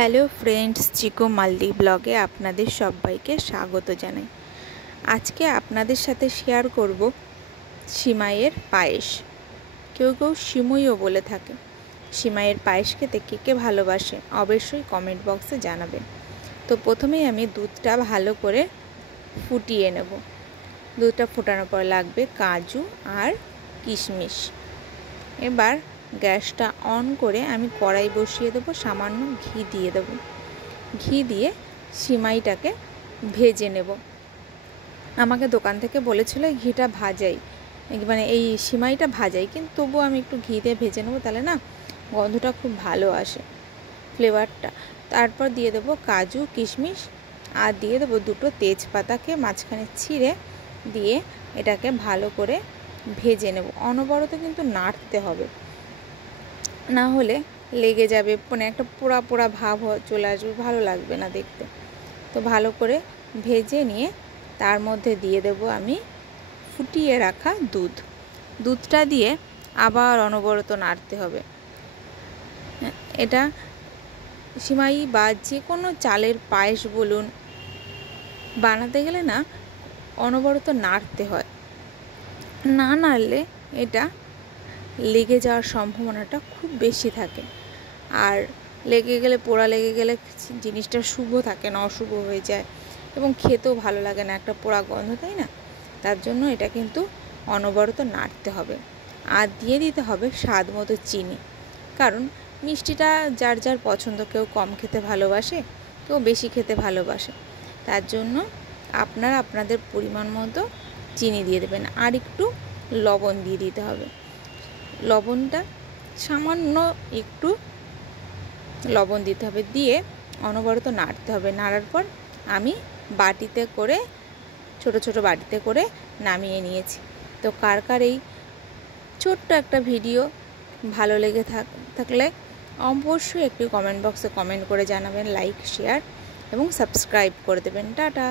Hello friends, চিকু মালদি ব্লগে আপনাদের সবাইকে স্বাগত জানাই। আজকে আপনাদের সাথে শেয়ার করব সিমাইয়ের পায়েস। কেউ কেউ সিমুইও বলে থাকে। সিমাইয়ের পায়েস খেতে কে কে ভালোবাসে অবশ্যই কমেন্ট বক্সে জানাবেন। তো প্রথমেই আমি দুধটা ভালো করে ফুটিয়ে নেব। দুধটা ফোটানোর পর লাগবে কাজু আর কিশমিশ। এবার গ্যাসটা অন করে আমি কড়াই বসিয়ে দেবো, সামান্য ঘি দিয়ে দেবো। ঘি দিয়ে সিমাইটাকে ভেজে নেব। আমাকে দোকান থেকে বলেছিল ঘিটা ভাজাই, মানে এই সিমাইটা ভাজাই, কিন্তু তবুও আমি একটু ঘি দিয়ে ভেজে নেবো, তাহলে না গন্ধটা খুব ভালো আসে, ফ্লেভারটা। তারপর দিয়ে দেবো কাজু কিশমিশ আর দিয়ে দেবো দুটো তেজপাতাকে মাঝখানে ছিঁড়ে দিয়ে এটাকে ভালো করে ভেজে নেব। অনবরত কিন্তু নাড়তে হবে, না হলে লেগে যাবে, মানে একটা পোড়া পোড়া ভাব চলে আসবে, ভালো লাগবে না দেখতে। তো ভালো করে ভেজে নিয়ে তার মধ্যে দিয়ে দেব আমি ফুটিয়ে রাখা দুধটা দিয়ে আবার অনবরত নাড়তে হবে। এটা সিমাই বা যে কোনো চালের পায়েস বলুন, বানাতে গেলে না অনবরত নাড়তে হয়। না নাড়লে এটা লেগে যাওয়ার সম্ভাবনাটা খুব বেশি থাকে, আর লেগে গেলে, পোড়া লেগে গেলে জিনিসটা শুভ থাকে না, অশুভ হয়ে যায় এবং খেতেও ভালো লাগে না, একটা পোড়া গন্ধ, তাই না? তার জন্য এটা কিন্তু অনবরত নাড়তে হবে। আর দিয়ে দিতে হবে স্বাদ মতো চিনি, কারণ মিষ্টিটা যার যার পছন্দ, কেউ কম খেতে ভালোবাসে, কেউ বেশি খেতে ভালোবাসে। তার জন্য আপনারা আপনাদের পরিমাণ মতো চিনি দিয়ে দেবেন, আর একটু লবণ দিয়ে দিতে হবে। লবণটা সামান্য একটু লবণ দিতে হবে, দিয়ে অনবরত নাড়তে হবে। নাড়ার পর আমি বাটিতে করে, ছোট ছোট বাটিতে করে নামিয়ে নিয়েছি। তো কার কার এই ছোট্ট একটা ভিডিও ভালো লেগে থাকলে অবশ্যই একটু কমেন্ট বক্সে কমেন্ট করে জানাবেন, লাইক শেয়ার এবং সাবস্ক্রাইব করে দেবেন। টাটা।